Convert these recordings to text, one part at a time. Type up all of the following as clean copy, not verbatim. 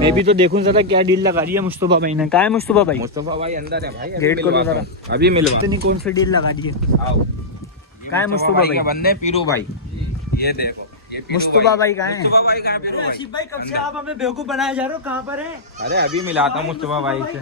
मैं भी तो देखूं जरा क्या डील लगा रही है मुस्तफा भाई ने। कहाँ है मुस्तफा भाई? मुस्तफा भाई अंदर है भाई, गेट खोलो जरा, अभी मिलवा। इतनी कौन सी डील लगा दी है? आओ, कहाँ है मुस्तफा भाई? बंदे पीरू भाई, ये देखो मुस्तफा भाई कहाँ है? मुस्तफा भाई कहाँ है? पीरू आसिफ भाई कब से आप हमें बेवकूफ बनाए जा रहे हो, कहाँ पर है? अरे अभी मिला था मुस्तफा भाई से।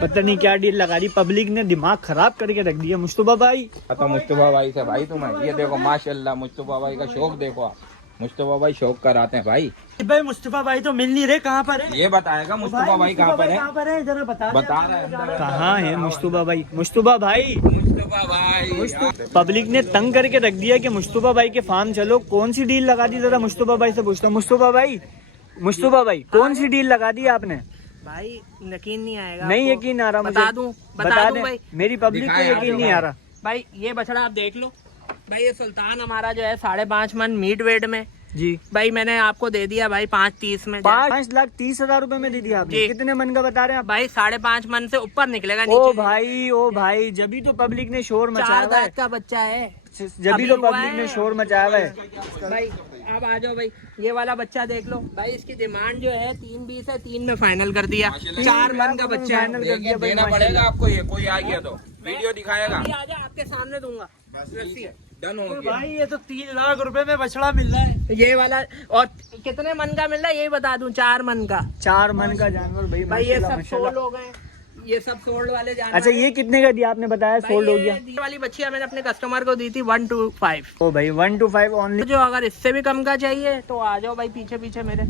पता नहीं क्या डील लगा दी, पब्लिक ने दिमाग खराब करके रख दिया। मुस्तफा भाई तो मुस्तफा भाई से भाई तुम्हें ये देखो माशाल्लाह, मुस्तफा भाई का शौक देखो आप, मुस्तफा भाई शौक कराते हैं भाई। भाई मुस्तफा भाई तो मिल नहीं रहे, कहाँ पर है? ये बताएगा मुस्तफा भाई कहाँ पर है, जरा बता रहा है कहाँ है मुस्तफा भाई? मुस्तफा भाई, मुस्तफा भाई पब्लिक ने तंग करके रख दिया कि मुस्तफा भाई के फार्म चलो। कौन सी डील लगा दी, जरा मुस्तफा भाई से पूछता हूँ। मुस्तफा भाई कौन सी डील लगा दी आपने? भाई यकीन नहीं आएगा, नहीं यकीन आ रहा मुझे। बता दूं भाई, मेरी पब्लिक को यकीन नहीं आ रहा। भाई ये बछड़ा आप देख लो भाई, ये सुल्तान हमारा जो है 5.5 मन मीट वेट में जी भाई, मैंने आपको दे दिया भाई 5.30 में। 5,30,000 रुपए में दे दिया आपने? कितने मन का बता रहे हैं आप? भाई 5.5 मन से ऊपर निकलेगा ओ नीचे। भाई जब तो पब्लिक ने शोर मचाया 4 दांत का बच्चा है, जब तो पब्लिक ने शोर मचाया है भाई। अब आ जाओ भाई, ये वाला बच्चा देख लो भाई, इसकी डिमांड जो है 3.20 है, 3 में फाइनल कर दिया। 4 मन का बच्चा फाइनल कर दिया भाई। देना पड़ेगा आपको, ये कोई आ गया तो वीडियो दिखाएगा। आजा आपके सामने दूंगा, डन हो गया भाई। ये तो 3 लाख रुपए में बछड़ा मिल रहा है ये वाला। और कितने मन का मिल रहा है ये बता दूं? 4 मन का। 4 मन का जानवर भाई। भाई ये सब सोल्ड हो गए, ये सब सोल्ड वाले जानवर। अच्छा ये कितने का दिया आपने बताया? सोल्ड हो गया। ये वाली बच्चियां मैंने अपने कस्टमर को दी थी 125। ओ भाई 125 ओनली। जो अगर इससे भी कम का चाहिए तो आ जाओ भाई पीछे पीछे मेरे।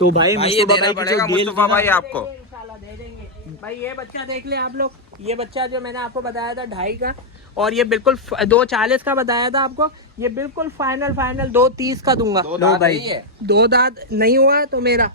तो भाई ये देना पड़ेगा मुस्तफा भाई आपको। इंशाल्लाह दे देंगे भाई। ये बच्चा देख ले आप लोग, ये बच्चा जो मैंने आपको बताया था 2.5 का, और ये बिल्कुल 2.40 का बताया था आपको, ये बिल्कुल फाइनल 2.30 का दूंगा। दो भाई 2 दांत नहीं हुआ तो मेरा,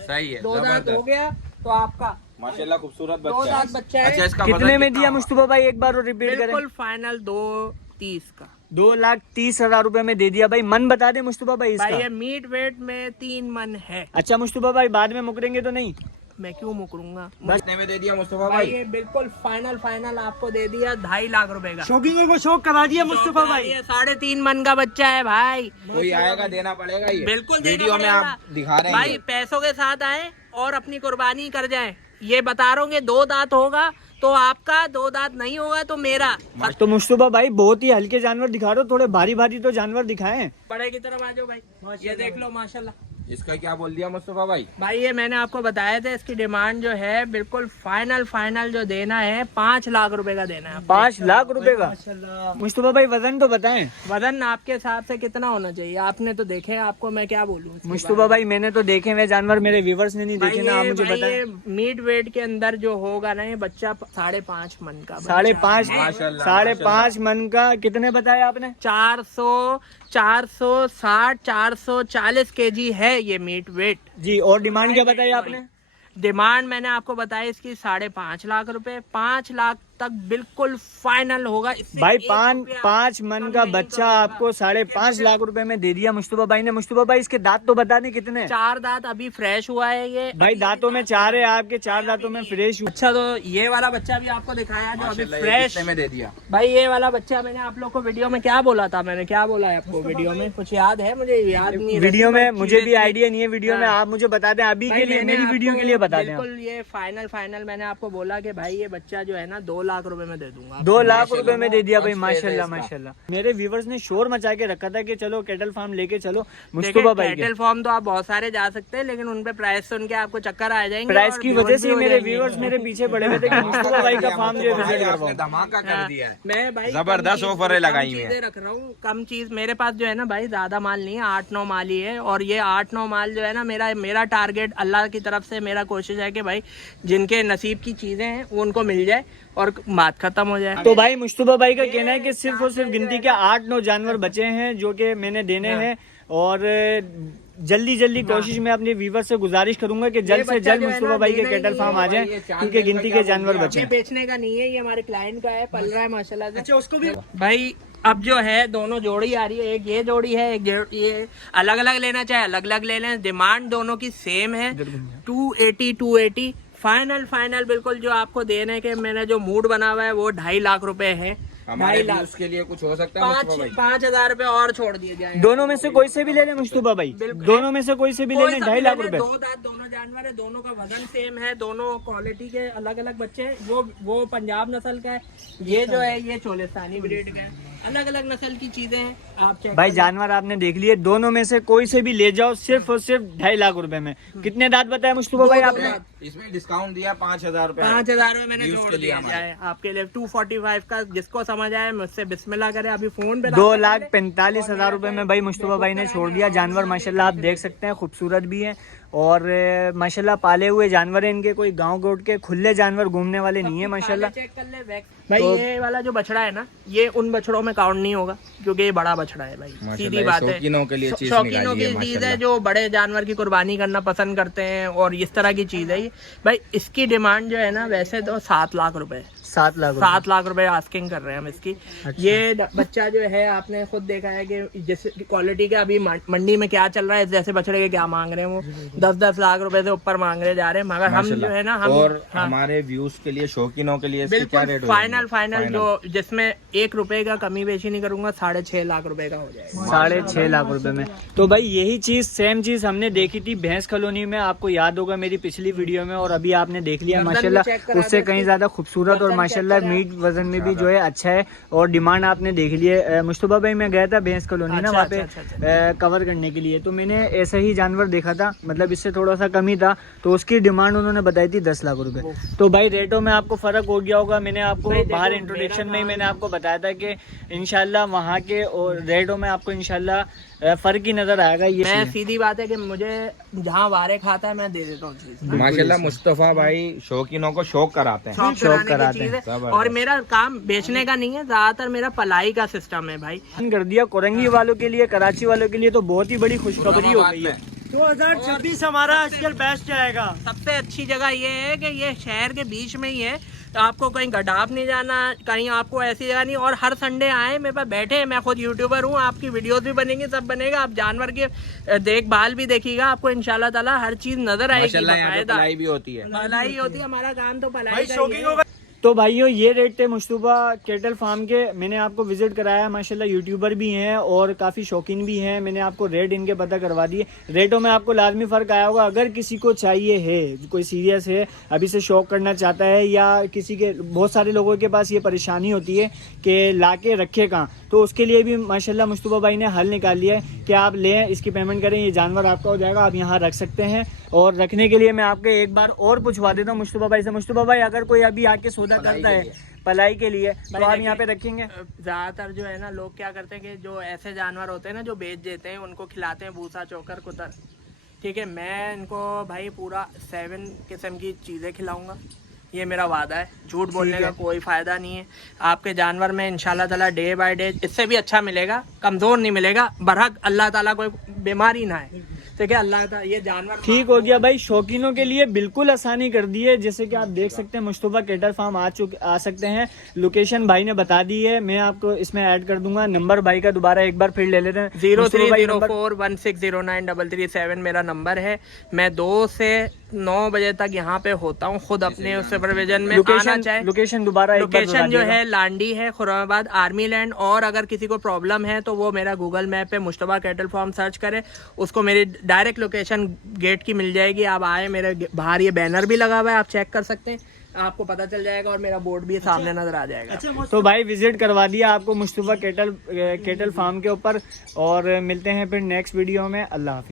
सही है, 2 दांत हो गया तो आपका। माशाल्लाह खूबसूरत 2 बच्चा दांत बच्चा है। अच्छा इसका कितने में दिया मुस्तफा भाई? एक बार रिपीट करें। बिल्कुल फाइनल 2.30 का। 2,30,000 रुपए में दे दिया भाई। मन बता दे मुस्तफा भाई इसका। भाई ये मीट वेट में 3 मन है। अच्छा मुस्तफा भाई बाद में मुकरेंगे तो नहीं? मैं क्यों मुकरूंगा? कितने में दे दिया मुस्तफा भाई भाई? ये बिल्कुल फाइनल आपको दे दिया 2.5 लाख रुपए का। शौकीनों को शौक करा दिया मुस्तफा भाई। ये 3.5 मन का बच्चा है भाई। कोई आएगा देना पड़ेगा ये, बिल्कुल वीडियो में आप दिखा रहे हैं भाई। पैसों के साथ आए और अपनी कुर्बानी कर जाए। ये बता रहा हूँ कि 2 दांत होगा तो आपका, 2 दांत नहीं होगा तो मेरा। तो मुस्तफा भाई बहुत ही हल्के जानवर दिखा रहे हो, थोड़े भारी भारी तो जानवर दिखाएं। बड़े की तरफ आ जाओ भाई, ये देख लो माशाल्लाह। इसका क्या बोल दिया मुस्तफा भाई? भाई ये मैंने आपको बताया था, इसकी डिमांड जो है बिल्कुल फाइनल जो देना है 5 लाख रुपए का देना है। 5 लाख रुपए का? मुस्तफा भाई वजन तो बताएं। वजन आपके हिसाब से कितना होना चाहिए? आपने तो देखे, आपको मैं क्या बोलूँ? मुस्तफा भाई मैंने तो देखे हुए जानवर, मेरे व्यूवर्स ने नहीं देखे ना, आप मुझे बताएं। मीट वेट के अंदर जो होगा ना ये बच्चा 5.5 मन का। 5.5 मन का। कितने बताया आपने? 460 440 kg है ये मीट वेट जी। और डिमांड क्या बताई आपने? डिमांड मैंने आपको बताया इसकी 5.5 लाख रुपए। 5 लाख तक बिल्कुल फाइनल होगा। भाई 5 मन का बच्चा आपको 5.5 लाख रुपए में दे दिया मुस्तफा भाई ने। मुस्तफा भाई इसके दांत तो बता दें कितने? 4 दांत अभी फ्रेश हुआ है ये भाई। दांतों में 4 है आपके, 4 दांतों में फ्रेश। अच्छा तो ये वाला बच्चा भी आपको दिखाया जो अभी फ्रेश में दे दिया भाई। ये वाला बच्चा मैंने आप लोग को वीडियो में क्या बोला था? मैंने क्या बोला है आपको वीडियो में? कुछ याद है? मुझे याद नहीं। वीडियो में मुझे भी आइडिया नहीं है, वीडियो में आप मुझे बता दें अभी के लिए, मेरी वीडियो के लिए बता दें। बिल्कुल ये फाइनल मैंने आपको बोला कि भाई ये बच्चा जो है ना 2 लाख रुपए में दे दूंगा। 2 लाख रुपए में दे दिया भाई। माशाल्लाह। मेरे व्यूवर्स ने शोर मचा के रखा था कि चलो कैटल फार्म लेके चलो मुस्तफा भाई। कैटल फार्म तो आप बहुत सारे जा सकते हैं, लेकिन उनपे प्राइस सुन के आपको चक्कर आ जाएंगे। प्राइस की वजह से मेरे व्यूवर्स मेरे पीछे पड़े हुए थे कि मुस्तफा भाई का फार्म जो है धमाका कर दिया है। मैं भाई जबरदस्त ऑफर लगाई हुई है, रख रहा हूँ कम चीज। मेरे पास जो है ना भाई ज्यादा माल नहीं है, 8-9 माल ही है। और ये 8-9 माल जो है ना मेरा टारगेट अल्लाह की तरफ से मेरा कोशिश है कि भाई जिनके नसीब की चीजें हैं वो उनको मिल जाए और बात खत्म हो जाए। तो भाई मुस्तफा भाई का कहना है कि सिर्फ और सिर्फ गिनती के 8-9 जानवर बचे हैं जो कि मैंने देने हैं। और जल्दी कोशिश मैं अपने व्यूवर से गुजारिश करूंगा कि जल्द से जल्द मुस्तफा भाई के कैटल फार्म आ जाए, क्योंकि गिनती के जानवर बचे हैं। बेचने का नहीं है, ये हमारे क्लाइंट का है, पल रहा है माशाल्लाह से। अच्छा उसको भी भाई अब जो है दोनों जोड़ी आ रही है, एक ये जोड़ी है, एक ये अलग अलग लेना चाहे अलग अलग ले लें। डिमांड दोनों की सेम है 280 फाइनल बिल्कुल जो आपको देने के मैंने जो मूड बना हुआ है वो 2.5 लाख रुपए है। हमारे 2.5 लाख व्यूज के लिए कुछ हो सकता है मुस्तफा भाई? 5,000 रुपए और छोड़ दिए जाए। दोनों में से कोई से भी ले लें मुस्तफा भाई, दोनों में से कोई से भी ले लें 2.5 लाख रुपए। 2 दांत दोनों जानवर है, दोनों का वजन सेम है, दोनों क्वालिटी के अलग अलग बच्चे हैं। वो पंजाब नस्ल का है, ये जो है ये चोलिस्तानी ब्रीड का है। अलग अलग नस्ल की चीजें हैं, आप चेक भाई जानवर आपने देख लिए, दोनों में से कोई से भी ले जाओ सिर्फ और सिर्फ 2.5 लाख रुपए में। कितने दांत बताया मुस्तफा भाई आपने? इसमें डिस्काउंट दिया 5,000 रुपए। 5,000 रुपए मैंने व्यूज जोड़ के लिए दिया हमारे। है आपके लिए। 245 का जिसको समझ आए मुझसे बिस्मिल्लाह करे, अभी फोन पे 2,45,000 रुपए में भाई मुस्तफा भाई ने छोड़ दिया। जानवर माशाल्लाह आप देख सकते हैं खूबसूरत भी हैं और माशाल्लाह पाले हुए जानवर हैं इनके, कोई गांव गोट के खुले जानवर घूमने वाले नहीं है माशाल्लाह। चेक कर ले भाई, ये वाला जो बछड़ा है ना, ये उन बछड़ों में काउंट नहीं होगा क्योंकि ये बड़ा बछड़ा है भाई, सीधी बात है। शौकीनों के लिए चीज शौकीनों की निकाली है चीज है, जो बड़े जानवर की कुर्बानी करना पसंद करते हैं और इस तरह की चीज है ये भाई। इसकी डिमांड जो है ना वैसे तो 7 लाख रुपए, 7 लाख 7 लाख रुपए आस्किंग कर रहे हैं हम इसकी। ये बच्चा जो है आपने खुद देखा है कि जिस क्वालिटी का अभी मंडी में क्या चल रहा है, जैसे बछड़े के क्या मांग रहे हैं, वो 10-10 लाख रुपए से ऊपर मांग रहे जा रहे हैं। मगर हम जो है ना, हम और हमारे व्यूज के लिए, शौकीनों के लिए इसके क्या रेट बिल्कुल फाइनल जो जिसमें 1 रुपए का कमी बेची नहीं करूंगा, 6.5 लाख रुपए का हो जाएगा। 6.5 लाख रुपए में। तो भाई यही चीज सेम चीज हमने देखी थी भैंस कॉलोनी में, आपको याद होगा मेरी पिछली वीडियो में, और अभी आपने देख लिया माशाल्लाह उससे कहीं ज्यादा खूबसूरत और माशाल्लाह मीट वजन में भी जो है अच्छा है और डिमांड आपने देख ली है। मुस्तफा भाई मैं गया था भैंस कॉलोनी ना वहाँ पे कवर करने के लिए, तो मैंने ऐसा ही जानवर देखा था, मतलब इससे थोड़ा सा कम ही था, तो उसकी डिमांड उन्होंने बताई थी 10 लाख रुपए। तो भाई रेटों में आपको फर्क हो गया होगा। मैंने आपको बाहर इंट्रोडक्शन में ही मैंने आपको बताया था कि इंशाल्लाह वहाँ के और रेटों में आपको इंशाल्लाह फर्क ही नजर आएगा। ये मैं सीधी बात है कि मुझे जहाँ वारे खाता है मैं दे देता हूँ। माशाल्लाह मुस्तफा भाई शौकीनों को शौक कराते हैं, शौक कराते हैं। और मेरा काम बेचने का नहीं है, ज्यादातर मेरा पलाई का सिस्टम है भाई। कर दिया कोरंगी वालों के लिए, कराची वालों के लिए तो बहुत ही बड़ी खुशखबरी हो गई है। 2026 हमारा आजकल बेस्ट जाएगा। सबसे अच्छी जगह ये है कि ये शहर के बीच में ही है, तो आपको कहीं गडाफ नहीं जाना, कहीं आपको ऐसी जगह नहीं। और हर संडे आए मेरे पास बैठे, मैं खुद यूट्यूबर हूँ, आपकी वीडियोस भी बनेंगी, सब बनेगा। आप जानवर की देखभाल भी देखिएगा, आपको इंशाल्लाह ताला हर चीज नजर आएगी। पलाई भी होती है, पलाई होती है, हमारा काम तो पलाई का ही है। तो भाइयों ये रेट थे मुस्तफा कैटल फार्म के। मैंने आपको विजिट कराया, माशाल्लाह यूट्यूबर भी हैं और काफ़ी शौकीन भी हैं। मैंने आपको रेट इनके पता करवा दिए। रेटों में आपको लाजमी फ़र्क आया होगा। अगर किसी को चाहिए है, कोई सीरियस है, अभी से शौक करना चाहता है, या किसी के बहुत सारे लोगों के पास ये परेशानी होती है कि ला के रखे कहाँ, तो उसके लिए भी माशाल्लाह मुस्तफा भाई ने हल निकाल लिया है कि आप लें, इसकी पेमेंट करें, ये जानवर आपका हो जाएगा, आप यहाँ रख सकते हैं। और रखने के लिए मैं आपको एक बार और पूछवा देता हूँ मुस्तफा भाई से। मुस्तफा भाई अगर कोई अभी आके सौदा करता है पलाई के लिए, तो आप यहाँ पे रखेंगे? ज्यादातर जो है ना लोग क्या करते हैं कि जो ऐसे जानवर होते हैं ना जो बेच देते हैं, उनको खिलाते हैं भूसा चोकर कुतर, ठीक है। मैं इनको भाई पूरा 7 किस्म की चीजें खिलाऊंगा, ये मेरा वादा है। झूठ बोलने का कोई फायदा नहीं है। आपके जानवर में इंशाल्लाह ताला डे बाय डे इससे भी अच्छा मिलेगा, कमजोर नहीं मिलेगा। बरहक अल्लाह ताला कोई बीमारी ना है, ठीक है। अल्लाह ताला ये जानवर ठीक हो गया भाई। शौकीनों के लिए बिल्कुल आसानी कर दी है, जैसे कि आप देख सकते हैं मुस्तफा कैटल फार्म आ सकते हैं। लोकेशन भाई ने बता दी है, मैं आपको इसमें ऐड कर दूंगा। नंबर भाई का दोबारा एक बार फिर ले लेते हैं। 030416093337 मेरा नंबर है। मैं 2 से 9 बजे तक यहाँ पे होता हूँ, खुद अपने सुपरविजन में। लोकेशन दोबारा लोकेशन जो है लांडी है, खुराबाद आर्मी लैंड। और अगर किसी को प्रॉब्लम है तो वो मेरा गूगल मैप पे मुस्तफा कैटल फार्म सर्च करे, उसको मेरी डायरेक्ट लोकेशन गेट की मिल जाएगी। आप आए, मेरे बाहर ये बैनर भी लगा हुआ है, आप चेक कर सकते हैं, आपको पता चल जाएगा। और मेरा बोर्ड भी सामने नजर आ जाएगा। तो भाई विजिट करवा दिया आपको मुस्तफा कैटल फार्म के ऊपर। और मिलते हैं फिर नेक्स्ट वीडियो में। अल्लाह हाफिज़।